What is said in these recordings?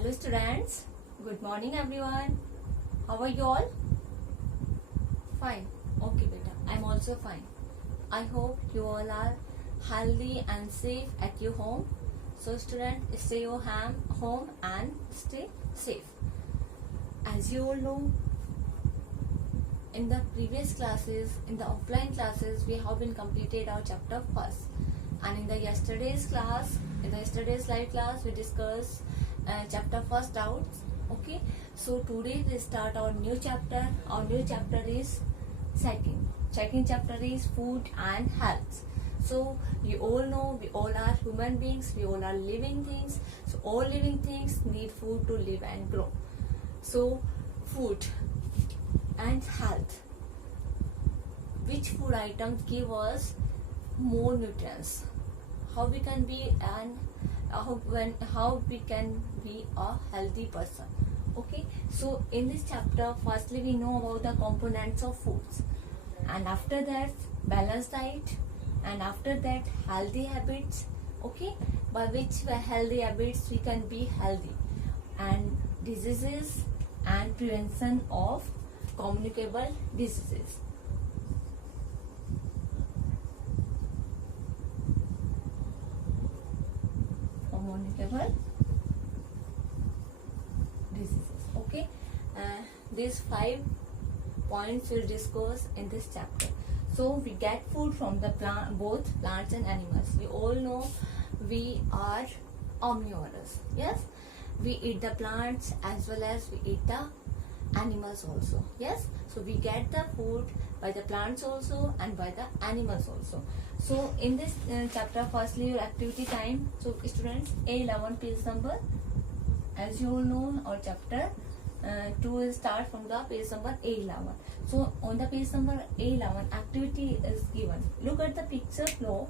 Hello students, good morning everyone. How are you all? Fine. Okay beta, I'm also fine. I hope you all are healthy and safe at your home. So students, stay your home and stay safe. As you all know, in the previous classes, in the offline classes, we have been completed our chapter first. And in the yesterday's class, in the yesterday's live class, we discussed chapter first doubts. Okay, so today we start our new chapter. Our new chapter is second chapter is food and health. So you all know we all are human beings, we all are living things. So all living things need food to live and grow. So food and health. Which food items give us more nutrients? How we can be how we can be a healthy person. Okay, so in this chapter, firstly we know about the components of foods, and after that balanced diet, and after that healthy habits. Okay, by which healthy habits we can be healthy, and diseases and prevention of communicable diseases. Communicable diseases. Okay, these 5 points we'll discuss in this chapter. So we get food from the both plants and animals. We all know we are omnivorous. Yes, we eat the plants as well as we eat the animals also. Yes, so we get the food by the plants also and by the animals also. So in this chapter, firstly your activity time. So students, A11 page number, as you all know, our chapter 2 will start from the page number A11. So on the page number A11, activity is given. Look at the picture below.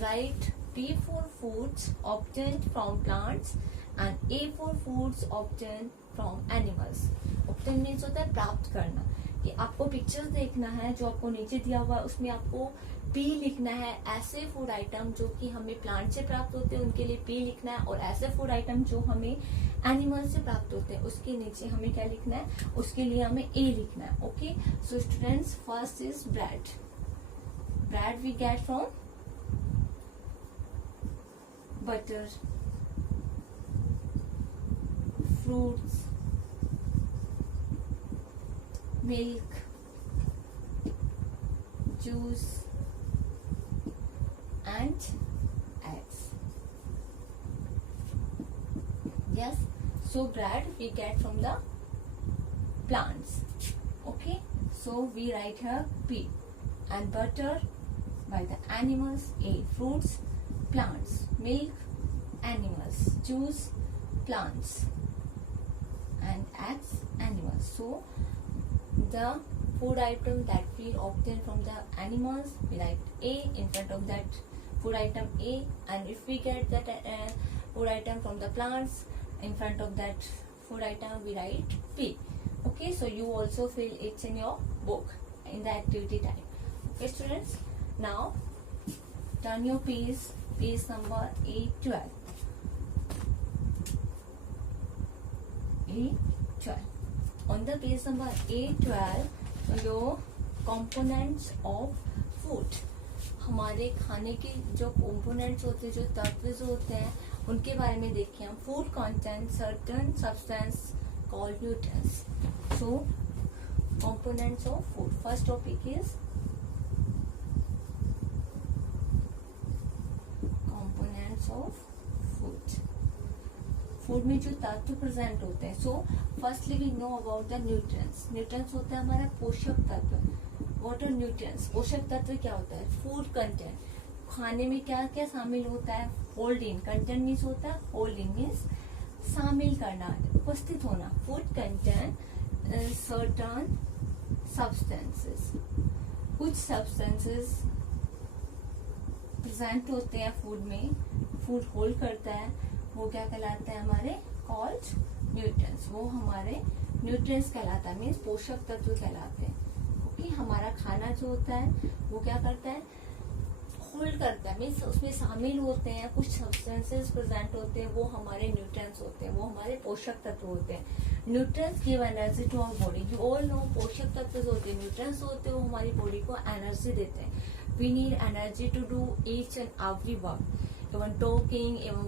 Write P for foods obtained from plants and A for foods obtained from animals. Obtain means होता है प्राप्त करना, कि आपको pictures देखना है जो आपको नीचे दिया हुआ है, उसमें आपको पी लिखना है. ऐसे फूड आइटम जो कि हमें प्लांट से प्राप्त होते हैं उनके लिए पी लिखना है, और ऐसे फूड आइटम जो हमें एनिमल से प्राप्त होते हैं उसके नीचे हमें क्या लिखना है, उसके लिए हमें ए लिखना है. Okay, so students, first is bread. Bread we get from butter, fruits, milk, juice and eggs. Yes, so bread we get from the plants. Okay, so we write here P, and butter by the animals. A, fruits, plants. Milk, animals. Juice, plants. And eggs, animals. So the food item that we obtain from the animals, we write A in front of that food item A, and if we get that food item from the plants, in front of that food item we write P. Okay, so you also fill it in your book in the activity time. Okay students, now turn your page number A12. A12. On the page number A12, your components of food. हमारे खाने के जो components होते हैं, जो तत्व होते हैं, उनके बारे में देखिए हम. Food contains certain substance called nutrients. So, components of food. First topic is components of food. Food में जो तत्व प्रेजेंट होते हैं. So firstly we know about the nutrients. Nutrients होता है हमारा पोषक तत्व. What are nutrients? पोषक तत्व क्या होता है? Food content. खाने में क्या क्या शामिल होता है? Hold in. कंटेंट मीन्स होता है होल्ड इन मीन्स शामिल करना, उपस्थित होना. Food content certain substances. कुछ सब्सटेंसेस प्रेजेंट होते हैं फूड में, फूड होल्ड करता है, वो क्या कहलाते हैं हमारे कॉल्ड न्यूट्रिएंट्स. वो हमारे न्यूट्रिएंट्स कहलाता है, मीन्स पोषक तत्व कहलाते हैं. ओके, हमारा खाना जो होता है वो क्या करता है, होल्ड करता है, मीन्स उसमें शामिल होते हैं कुछ सब्सटेंसेस प्रेजेंट होते हैं, वो हमारे न्यूट्रिएंट्स होते हैं, वो हमारे पोषक तत्व होते हैं। Nutrients give energy to our body. You all know पोषक तत्व जो होते हैं, न्यूट्रिएंट्स होते हैं, वो हमारी बॉडी को एनर्जी देते हैं। We need energy to do each and every work, even talking, even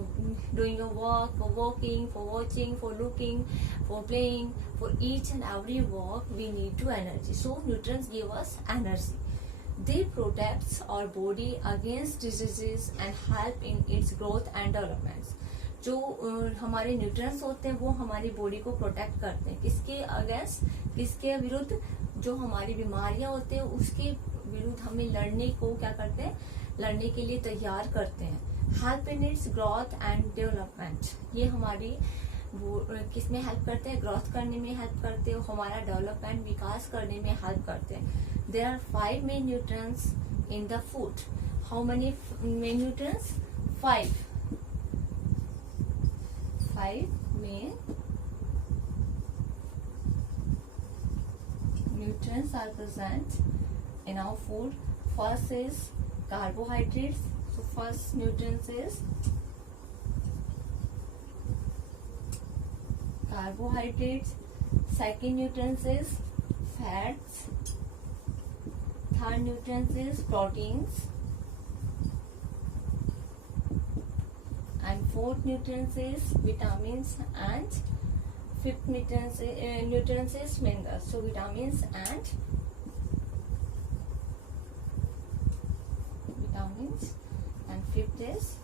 doing a walk, for walking, for watching, for looking, for playing, for each and every walk we need to energy. So nutrients give us energy. They protect our body against diseases and help in its growth and development. जो हमारे nutrients होते हैं वो हमारी body को protect करते हैं, किसके अगेंस्ट, किसके विरुद्ध, जो हमारी बीमारियां होते हैं उसके विरुद्ध हमें लड़ने को क्या करते हैं, लड़ने के लिए तैयार करते हैं। Help in its growth and development, ये हमारी वो किस में हेल्प करते हैं, ग्रोथ करने में हेल्प करते हैं, हमारा डेवलपमेंट विकास करने में हेल्प करते हैं। There are 5 main nutrients in the food. How many main nutrients? 5 main nutrients are present in our food. First is carbohydrates. So first nutrient is carbohydrates. Second nutrient is fats. Third nutrient is proteins. And fourth nutrient is vitamins, and fifth nutrients is minerals. So vitamins and fifth is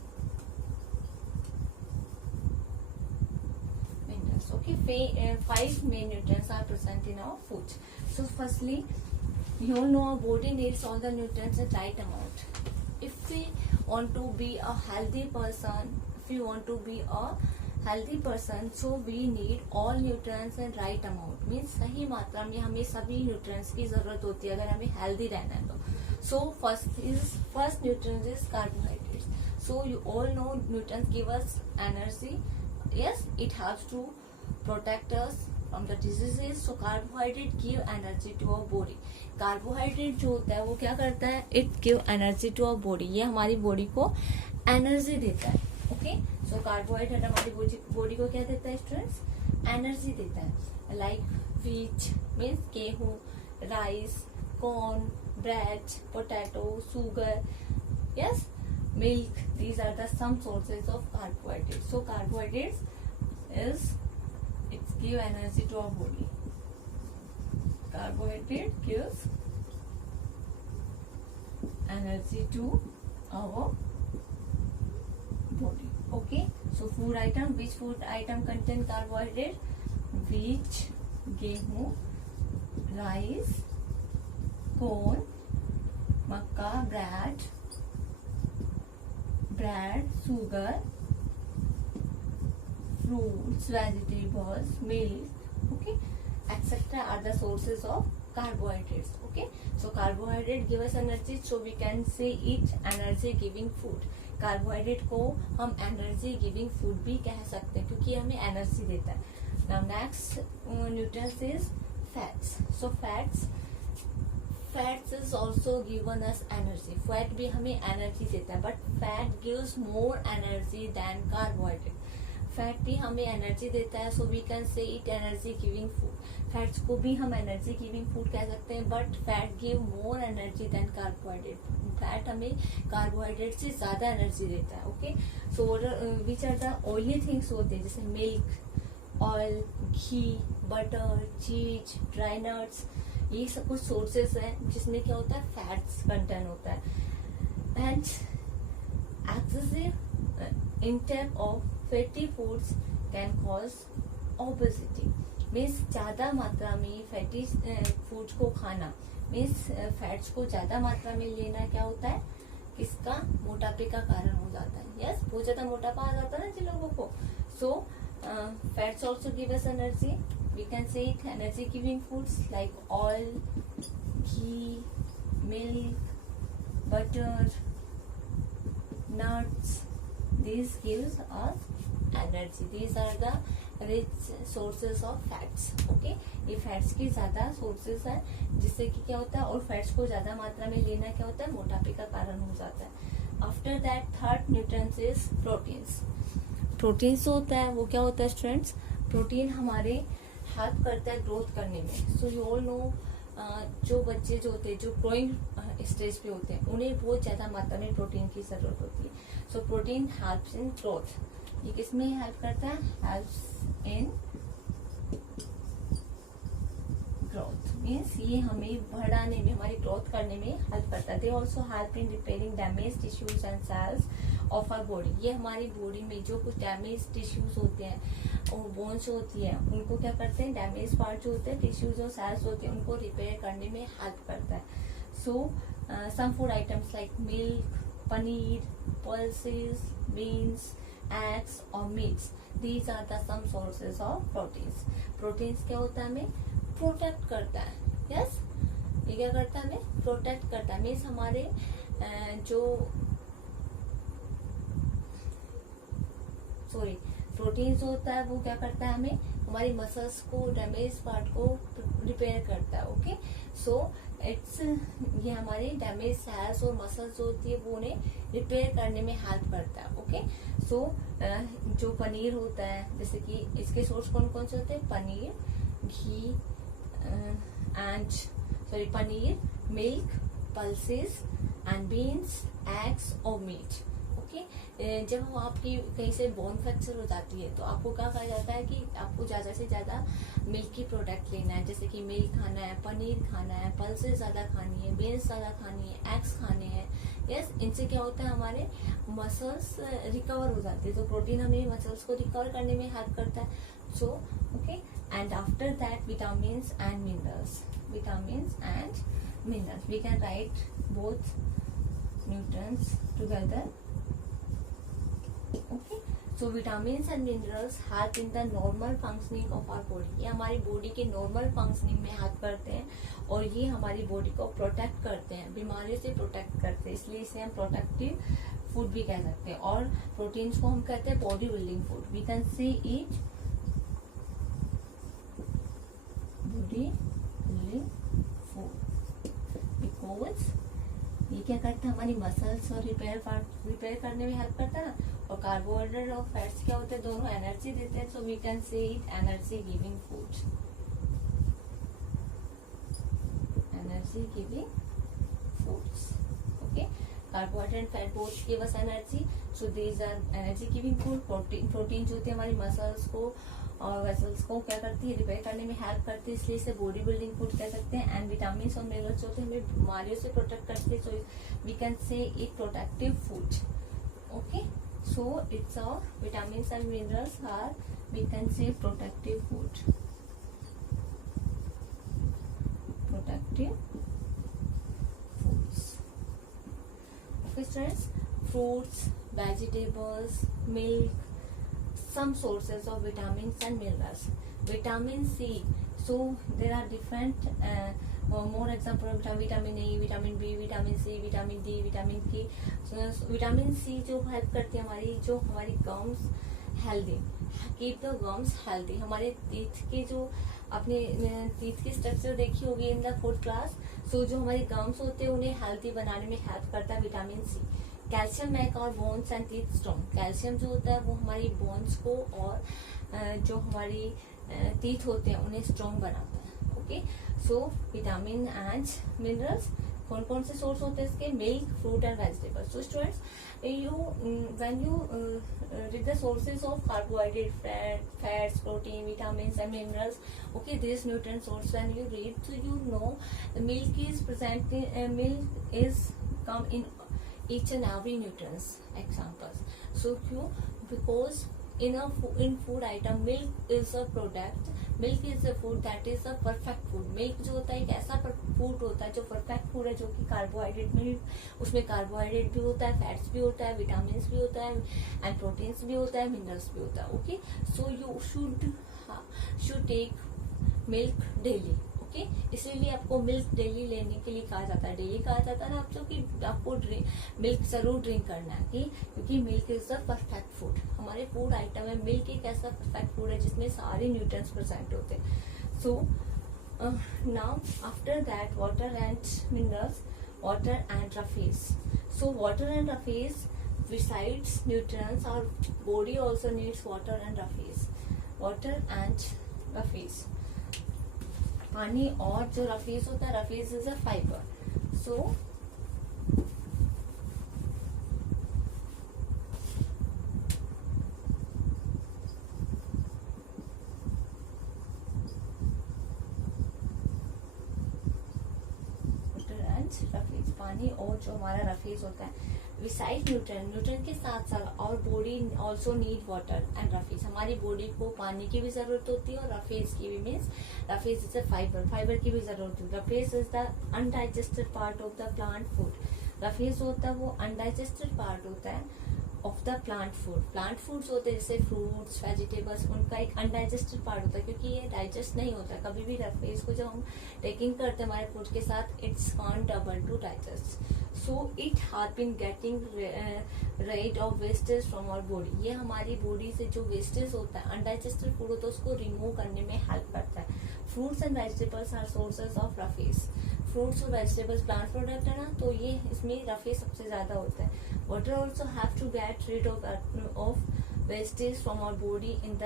minerals. Okay, 5 main nutrients are present in our food. So firstly, you all know our body needs all the nutrients at right amount. If we want to be a healthy person, so we need all nutrients in right amount. Means सही मात्रा में हमें सभी nutrients की जरूरत होती है अगर हमें healthy रहना है तो. So first nutrient is carbohydrates. So you all know nutrients give us energy. Yes, it helps to protect us from the diseases. So carbohydrate give energy to our body. Carbohydrate जो होता है वो क्या करता है? It give energy to our body. ये हमारी body को energy देता है. ओके, सो कार्बोहाइड्रेट हमारी बॉडी को क्या देता है स्टूडेंट्स? एनर्जी देता है। लाइक व्हीट मीन्स गेहूं, rice, corn, bread, potato, sugar, yes, milk, these are the some sources of carbohydrate. So carbohydrates is it's give energy to our body. Carbohydrate gives energy to our body. Okay, so food item, which food item contain carbohydrate? Wheat, गेहूं, rice, corn, Mecca, bread, sugar, fruits, vegetables, milk, okay, etc. are the sources of carbohydrates. Okay, so carbohydrate give us energy, so we can say it energy giving food. Carbohydrate को हम energy giving food भी कह सकते हैं क्योंकि हमें energy देता है। Now next nutrients is fats. So fats is also given us energy. Fat भी हमें एनर्जी देता है, but fat gives more energy than carbohydrate. Fat भी हमें एनर्जी देता है, so we can say it energy giving food. Fats को भी हम एनर्जी गिविंग फूड कह सकते हैं, but fat give more energy than carbohydrate. Fat हमें कार्बोहाइड्रेट से ज्यादा एनर्जी देता है। Okay, so which are the oily things होते हैं जैसे मिल्क, ऑयल, घी, बटर, चीज, ड्राई नट्स, ये सब कुछ सोर्सेस हैं जिसमें क्या होता है, फैट्स कंटेंट होता है। And excessive intake of fatty foods can cause obesity. Means ज्यादा मात्रा में फैटी फूड्स को खाना, मीन्स फैट्स को ज्यादा मात्रा में लेना क्या होता है, किसका? मोटापे का कारण हो जाता है। यस, बहुत ज्यादा मोटापा आ जाता है ना जिन लोगों को। So fats also give us energy. We can say it energy giving foods like oil, ghee, milk, butter, nuts. These gives us energy. These are the rich sources of fats. Okay, ये फैट्स की ज्यादा sources हैं जिससे कि क्या होता है, और फैट्स को ज्यादा मात्रा में लेना क्या होता है, मोटापे का कारण हो जाता है। After that third nutrients is proteins. Proteins होता है वो क्या होता है स्टूडेंट्स, प्रोटीन हमारे हेल्प करता है ग्रोथ करने में. सो यू ऑल नो जो बच्चे जो होते हैं जो ग्रोइंग स्टेज पे होते हैं उन्हें बहुत ज्यादा मात्रा में प्रोटीन की जरूरत होती है. So protein helps in growth. ये किसमें हेल्प करता है, हेल्प्स इन ग्रोथ मीन्स ये हमें बढ़ाने में, हमारी ग्रोथ करने में हेल्प करता है. They also help in repairing damage tissues and cells of our body. ये हमारी बॉडी में जो कुछ डैमेज टिश्यूज होते हैं और बोन्स होती है उनको क्या करते हैं, डैमेज पार्ट जो होते हैं टिश्यूज और सेल्स होते हैं उनको रिपेयर करने में हेल्प करता है. So some food items like milk, paneer, pulses, beans, eggs और meats, these are the some sources of proteins. Proteins क्या होता है, हमें प्रोटेक्ट करता है. यस ये क्या करता है, हमें प्रोटेक्ट करता है. मीन्स हमारे जो प्रोटीन्स होता है वो क्या करता है, हमें हमारी मसल्स को, डैमेज पार्ट को रिपेयर करता है. ओके सो इट्स ये हमारे डैमेज सेल्स और मसल्स होती है वो उन्हें रिपेयर करने में हेल्प करता है. ओके सो जो पनीर होता है, जैसे कि इसके सोर्स कौन कौन से होते हैं, paneer, ghee paneer, milk, pulses and beans, eggs और मीट. ओके जब आपकी कहीं से बोन फ्रैक्चर हो जाती है तो आपको क्या कहा जाता है कि आपको ज्यादा से ज्यादा मिल्क की प्रोडक्ट लेना है. जैसे कि मिल्क खाना है, पनीर खाना है, पल्सेस ज्यादा खानी है, बीन्स ज्यादा खानी है, एग्स खाने हैं. यस इनसे क्या होता है, हमारे मसल्स रिकवर हो जाते हैं. तो प्रोटीन हमें मसल्स को रिकवर करने में हेल्प करता है. So okay and after that vitamins and minerals. We can write both nutrients together. Okay, so vitamins and minerals help in the normal functioning of our body. ये हमारी body के normal functioning में help करते हैं और ये हमारी body को प्रोटेक्ट करते हैं, बीमारियों से प्रोटेक्ट करते हैं. इसलिए इसे हम प्रोटेक्टिव फूड भी कह सकते हैं. और प्रोटीन्स को हम कहते हैं body building food. We can say eat body building food because ये क्या करता है, हमारी मसल्स और रिपेयर करने में हेल्प करता है ना. और कार्बोहाइड्रेट और फैट्स क्या होते हैं, दोनों एनर्जी देते हैं. So we can say it energy giving food. Energy giving foods. Okay carbohydrate fat both give us energy. So these are energy giving food. Protein जो होते हैं हमारी मसल्स को और वेसल्स को क्या करती है, रिपेयर करने में हेल्प करती है. इसलिए इसे बॉडी बिल्डिंग फूड कह सकते हैं. एंड विटामिन और मिनरल्स होते हैं हमें बीमारियों से प्रोटेक्ट करते हैं. So we can say it protective food. Okay so it's our vitamins and minerals are, we can say, protective food. Protective foods. Okay students, fruits, vegetables, milk, some sources of vitamins and minerals. Vitamin C, so there are different more example of vitamin A, vitamin B, vitamin C, vitamin D, vitamin K. Vitamin C जो help करती है जो हमारी gums healthy, keep the gums healthy. हमारे teeth के जो अपने teeth की स्ट्रक्चर देखी होगी इन द 4th क्लास. सो जो हमारे गम्स होते हैं उन्हें हेल्दी बनाने में हेल्प करता है विटामिन सी. कैल्शियम मेक और bones and teeth strong. Calcium जो होता है वो हमारी बोन्स को और जो हमारी टीथ होते हैं उन्हें स्ट्रॉन्ग बनाता है. Okay so vitamin and minerals कौन कौन से सोर्स होते हैं इसके, milk, fruit and vegetables. So students when you read the sources of carbohydrate, fats, protein, vitamins and minerals, okay, these nutrient sources when you read, so you know the milk is present in milk is come in each and every nutrients examples. So because in food item milk is a product, milk is a food that is a perfect food. milk जो होता है एक ऐसा food होता है जो perfect food है, जो कि कार्बोहाइड्रेट में उसमें कार्बोहाइड्रेट भी होता है, फैट्स भी होता है, विटामिन्स भी होता है एंड प्रोटीन्स भी होता है, मिनरल्स भी होता है. Okay so you should take milk daily. Okay इसीलिए आपको मिल्क डेली लेने के लिए कहा जाता है. डेली कहा जाता है ना आपको कि आपको मिल्क जरूर ड्रिंक करना है, क्योंकि milk is the perfect food. हमारे फूड आइटम है मिल्क एक ऐसा परफेक्ट फूड है जिसमें सारे न्यूट्रिएंट्स प्रेजेंट होते हैं. So now after that water and minerals, water and surface. So water and surface, besides nutrients, our body also needs water and surface. Water and surface, पानी और जो रफीज होता है, roughage is a fibre. So water and roughage, पानी और जो हमारा रफीज होता है. बिसाइड न्यूट्रन, न्यूट्रन के साथ साथ और body also need water and roughage. हमारी बॉडी को पानी की भी जरूरत होती है और रफीज की भी. Means roughage is a fibre, fibre की भी जरूरत होती है. Roughage is the undigested part of the plant food. Roughage होता है वो अनडाइजेस्टेड पार्ट होता है of the plant food. Plant foods होते हैं जैसे फ्रूट्स, वेजिटेबल्स, उनका एक अनडाइजेस्टेड पार्ट होता है क्योंकि ये डाइजेस्ट नहीं होता है कभी भी. रफीज को जब हम टेकिंग करते हैं हमारे फूड के साथ, it's can't able to digest. So it has been getting rate of wastage from our body. ये हमारी बॉडी से जो वेस्टेज होता है, अनडाइजेस्टेड फूड होता है, उसको रिमूव करने में हेल्प करता है. Fruits and vegetables are sources of roughage. Fruits और वेजिटेबल्स प्लांट प्रोडक्ट है ना, तो ये इसमें रफीज सबसे ज्यादा होता है. Water also have to get rid of wastage from our body in the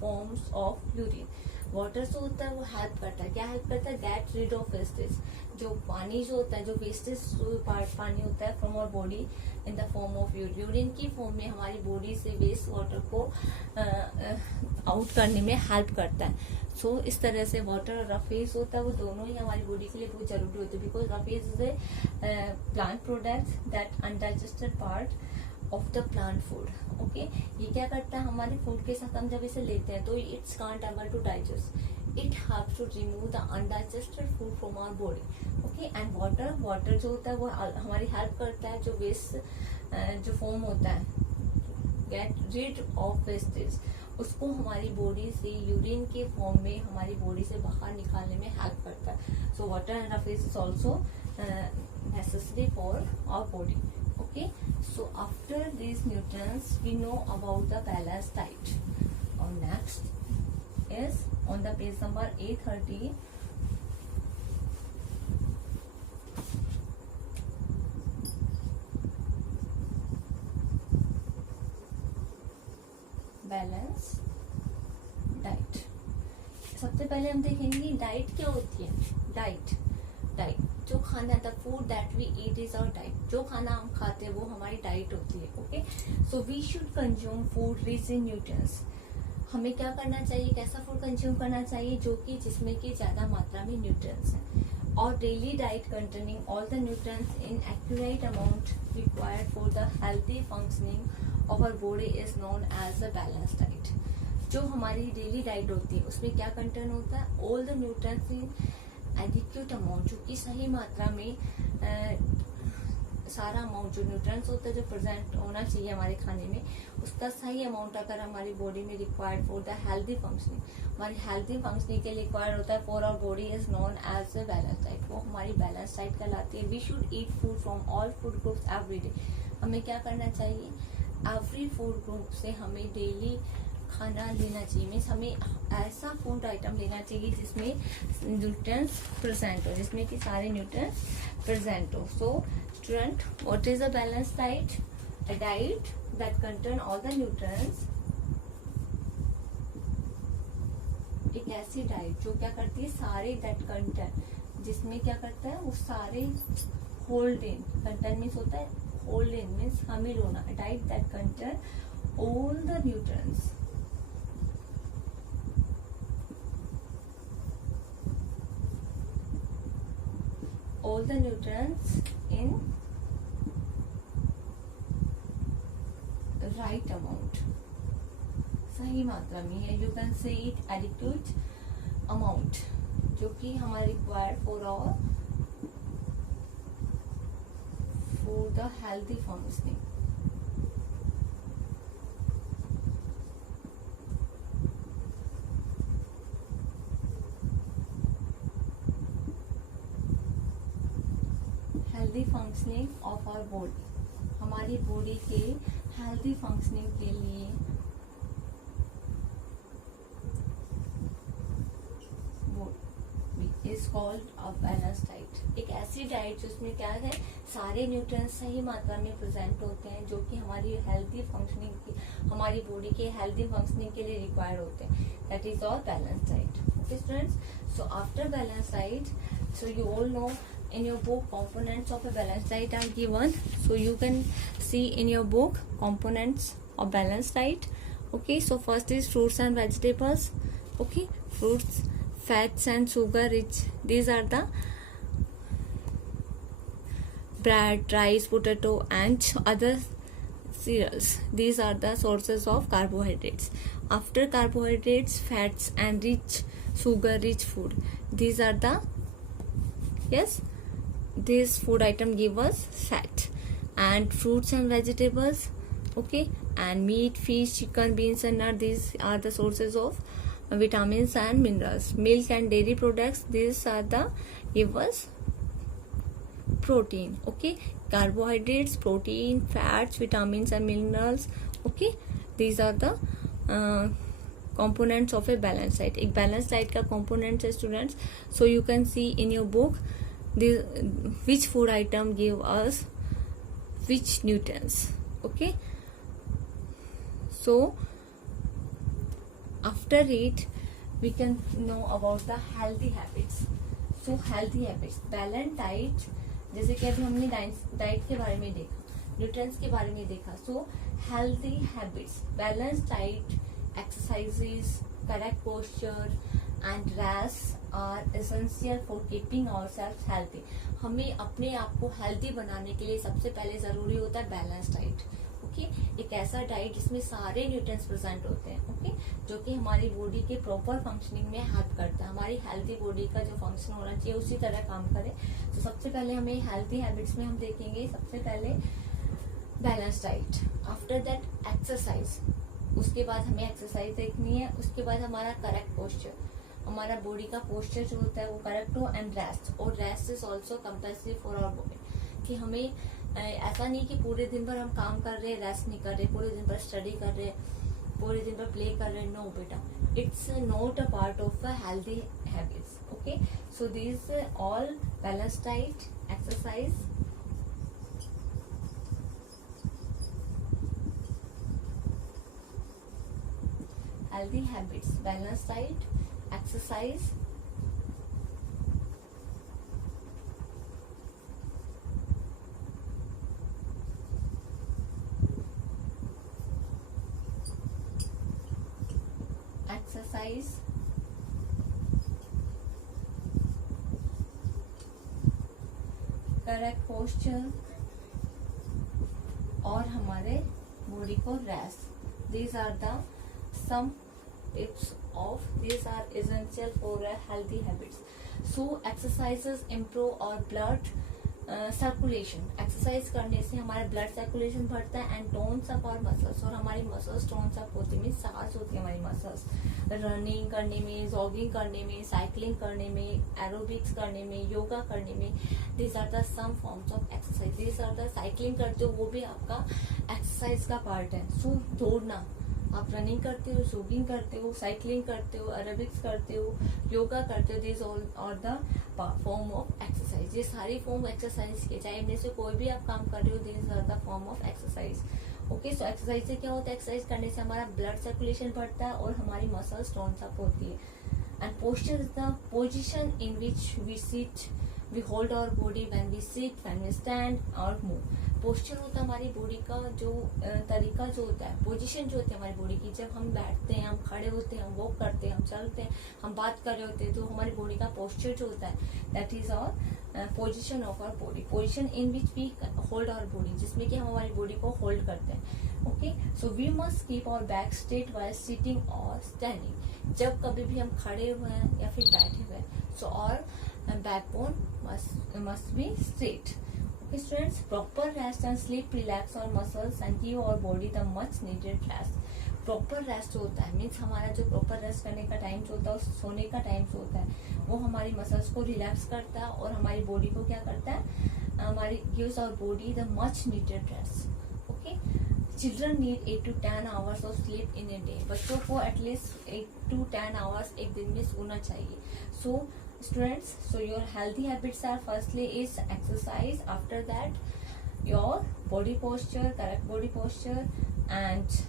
forms of urine. Water जो होता है वो हेल्प करता है. क्या हेल्प करता है? Get rid of wastage. जो पानी जो होता है, जो वेस्टेज पानी होता है from our body in the form of urine की फॉर्म में हमारी बॉडी से वेस्ट वाटर को आउट करने में हेल्प करता है. सो इस तरह से वाटर और रफीज होता है वो दोनों ही हमारी बॉडी के लिए बहुत जरूरी होते हैं. Because roughage is a plant product that undigested part of the plant food. Okay, ये क्या करता है हमारे फूड के साथ हम जब इसे लेते हैं तो it's can't able to digest. It have to remove the undigested food from our body. Okay, and water जो होता है वो हमारी हेल्प करता है जो वेस्ट जो फॉर्म होता है, गेट रिड ऑफ वेस्टेज, उसको हमारी बॉडी से यूरिन के फॉर्म में हमारी बॉडी से बाहर निकालने में हेल्प करता है. So water and roughage is also necessary for our body. Okay, so after these nutrients we know about the balanced diet. Next is on the page number 830. Balance diet. सबसे पहले हम देखेंगे डाइट क्या होती है. Diet जो खाना, the food that we eat is our diet. जो खाना हम खाते हैं वो हमारी डाइट होती है. Okay, so we should consume food rich in nutrients. हमें क्या करना चाहिए, कैसा फूड कंज्यूम करना चाहिए जो कि जिसमें कि ज्यादा मात्रा में न्यूट्रिएंट्स हैं. और daily diet containing all the nutrients in accurate amount required for the healthy functioning of our body is known as a balance diet. जो हमारी डेली डाइट होती है उसमें क्या कंटेंट होता है, all the nutrients in adequate amount, जो कि सही मात्रा में सारा अमाउंट जो न्यूट्रिएंट्स होता है जो प्रेजेंट होना चाहिए हमारे खाने में, उसका सही अमाउंट अगर हमारी बॉडी में required for the healthy functioning, हमारी हेल्दी फंक्शनिंग के लिए रिक्वायर्ड होता है for our body is known as a balance diet. वो हमारी बैलेंस डाइट कहलाती है. We should eat food from all food groups every day. हमें क्या करना चाहिए, एवरी फूड ग्रुप से हमें डेली खाना लेना चाहिए. मीन्स हमें ऐसा फूड आइटम लेना चाहिए जिसमें न्यूट्रिएंट्स प्रेजेंट हो, जिसमें कि सारे न्यूट्रिएंट्स प्रेजेंट हो. So student, what is a balance diet? A diet that contain all the nutrients. एक ऐसी डाइट जो क्या करती है, सारे दैट कंटेन, जिसमें क्या करता है वो सारे होल्ड इन. कंटेन मीन्स होता है होल्ड इन, मीन्स शामिल होना. Diet that contain all the nutrients. All the nutrients in right amount, सही मात्रा में है. You can say it adequate amount, जो कि हमारे required for the healthy functioning. Healthy functioning of our body, हमारी बॉडी के हेल्दी फंक्शनिंग के लिए is called a balance diet. Diet, एक ऐसी डाइट जिसमें क्या है, सारे न्यूट्रिएंट्स सही मात्रा में प्रेजेंट होते हैं जो कि हमारी हेल्दी फंक्शनिंग की, हमारी बॉडी के हेल्दी फंक्शनिंग के लिए रिक्वायर्ड होते हैं. That is all balance diet. Okay students, so after balance diet, so you all know in your book components of a balanced diet are given, so you can see in your book components of balanced diet. Okay, so first is fruits and vegetables. Okay, fruits, fats and sugar rich, these are the bread, rice, potato and other cereals. These are the sources of carbohydrates. After carbohydrates, fats and rich sugar rich food, these are the, yes, this food item give us fat. And fruits and vegetables, okay, and meat, fish, chicken, beans and nuts, these are the sources of vitamins and minerals. Milk and dairy products, these are the give us protein. Okay, carbohydrates, protein, fats, vitamins and minerals. Okay, these are the components of a balanced diet. एक balanced diet का components है students. So you can see in your book which food item give us which nutrients. Okay, so after it we can know about the healthy habits. So healthy habits, balanced diet, जैसे कि अभी हमने diet के बारे में देखा, nutrients के बारे में देखा. So healthy habits, balanced diet, exercises, correct posture and rest are essential for keeping ourselves healthy. हमें अपने आप को हेल्दी बनाने के लिए सबसे पहले जरूरी होता है बैलेंस डाइट. ओके, एक ऐसा डाइट जिसमें सारे न्यूट्रिएंट्स प्रेजेंट होते हैं. ओके, जो कि हमारी बॉडी के प्रॉपर फंक्शनिंग में हेल्प करता है. हमारी हेल्दी बॉडी का जो फंक्शन होना चाहिए उसी तरह काम करे. तो सबसे पहले हमें हेल्दी हैबिट्स में हम देखेंगे सबसे पहले balance diet. After that exercise, उसके बाद हमें एक्सरसाइज देखनी है. उसके बाद हमारा करेक्ट पोस्चर, हमारा बॉडी का पोस्चर जो होता है वो करेक्ट हो. एंड रेस्ट, और rest is also compulsory for our body. कि हमें ऐसा नहीं कि पूरे दिन भर हम काम कर रहे हैं, रेस्ट नहीं कर रहे, पूरे दिन भर स्टडी कर रहे, पूरे दिन भर प्ले कर रहे. नो बेटा, it's not a part of a healthy habits. Okay, so this all balance diet, exercise, healthy habits, balanced diet, exercise, correct posture और हमारे बॉडी को rest. These are the some tips of, these are essential for a healthy habits. So exercises improve our blood circulation. Exercise करने से हमारा blood circulation बढ़ता है and tones up और muscles, और हमारी मसल्स टोन्स अप होती है, सांस होती है हमारी मसल्स. रनिंग करने में, जॉगिंग करने में, साइकिलिंग करने में, एरोबिक्स करने में, योगा करने में, this are the some forms of exercise. This are the, cycling करते हो वो भी आपका एक्सरसाइज का पार्ट है. सो दौड़ना, आप रनिंग करते हो, जॉगिंग करते हो, साइकिलिंग करते हो, एरोबिक्स करते हो, योगा करते हो, this all are the form of exercise. ये सारी फॉर्म एक्सरसाइज के, चाहे इनमें से कोई भी आप काम कर रहे हो, this are the form of exercise. Okay, so exercise से क्या होता है, एक्सरसाइज करने से हमारा ब्लड सर्कुलेशन बढ़ता है और हमारी मसल्स टोन्स अप होती है. And posture is the position in which we sit, we hold our body when we sit, when we stand और मूव. पोस्चर होता है हमारी बॉडी का जो तरीका जो होता है, पोजीशन जो होती है हमारी बॉडी की, जब हम बैठते हैं, हम खड़े होते हैं, हम वॉक करते हैं, हम चलते हैं, हम बात कर रहे होते हैं, तो हमारी बॉडी का पोस्चर जो होता है, that is our position of our body. Position in which we hold our body, जिसमें कि हम हमारी बॉडी को होल्ड करते हैं. Okay, so we must keep our back straight while sitting और स्टैंडिंग. जब कभी भी हम खड़े हुए हैं या फिर बैठे हुए हैं, सो और backbone must be straight. Okay students, proper rest and sleep relax our muscles and give our body the much needed rest. Proper rest होता है मीन्स हमारा जो प्रॉपर रेस्ट करने का टाइम होता है, सोने का टाइम होता है, वो हमारी मसल्स को रिलैक्स करता है और हमारी बॉडी को क्या करता है, हमारी gives our body the much needed rest. Okay, children need 8 to 10 hours of sleep in a day. बच्चों को एटलीस्ट 8 to 10 hours एक दिन में सोना चाहिए. सो students. So your healthy habits are, firstly is exercise, after that your body posture, correct body posture, and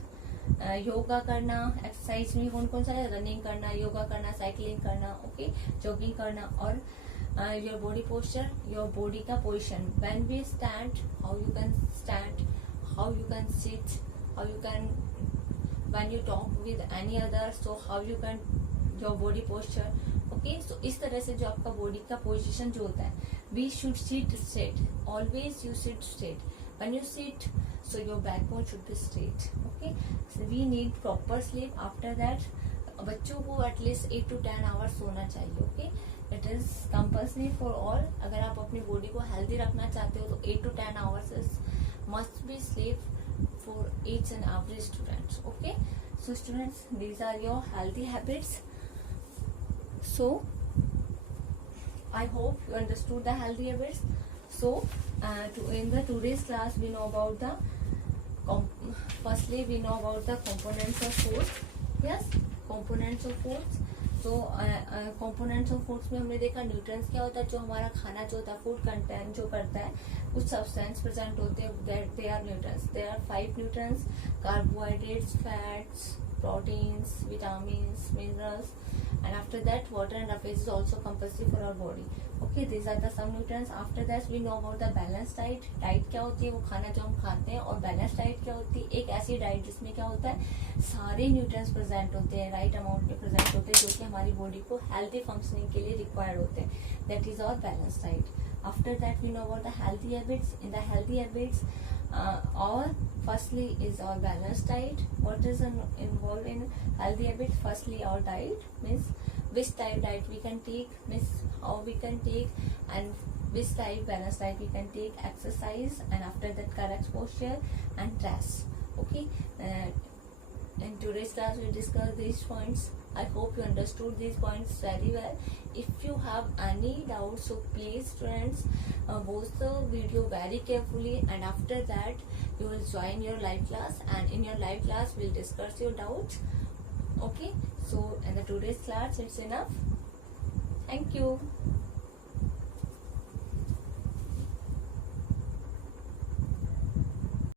yoga करना. Exercise में कौन कौन सा है? रनिंग करना, योगा करना, साइकिलिंग करना, ओके, जॉगिंग करना. और your body posture, your body का position, when we stand, how you can stand, how you can sit, how you can, when you talk with any other, so how you can your body posture. Okay, so इस तरह से जो आपका body का position जो होता है, we should sit straight, always you sit straight. When you sit, so your backbone should be straight. Okay, so we need proper sleep. After that, बच्चों को एटलीस्ट 8 to 10 आवर्स सोना चाहिए. Okay, it is compulsory for all. अगर आप अपनी body को healthy रखना चाहते हो तो 8 to 10 hours must be sleep for each and every students. Okay, so students, these are your healthy habits. So I hope you understood the healthy habits. So, in the today's class, we know about the firstly we know about the components of foods. Yes, components of foods. So, components of foods में हमने देखा nutrients क्या होता है, जो हमारा खाना जो होता है, फूड कंटेंट जो करता है, कुछ सब्सटेंस प्रेजेंट होते हैं, that they are nutrients. There are 5 nutrients: carbohydrates, fats, proteins, vitamins, minerals, and after that water and surface is also compulsory for our body. Okay, these are the some nutrients. After that we know about the balanced diet. Diet क्या होती है? वो खाना जो हम खाते हैं. और बैलेंस डाइट क्या होती है? एक ऐसी डाइट जिसमें क्या होता है, सारे न्यूट्रिएंट्स प्रेजेंट होते हैं, राइट अमाउंट में प्रेजेंट होते हैं, जो कि हमारी बॉडी को हेल्थी फंक्शनिंग के लिए रिक्वायर्ड होते हैं. That is our balance diet. After that we know about the healthy habits. In the healthy habits, our firstly is our balanced diet. What is involved in healthy habits? Firstly, our diet means which type diet we can take, means how we can take, and which type balanced diet we can take. Exercise, and after that correct posture and rest. Okay, in today's class we discussed these points. I hope you understood these points very well. If you have any doubts, so please students watch the video very carefully, and after that you will join your live class, and in your live class we'll discuss your doubts. Okay, so in the today's class it's enough. Thank you.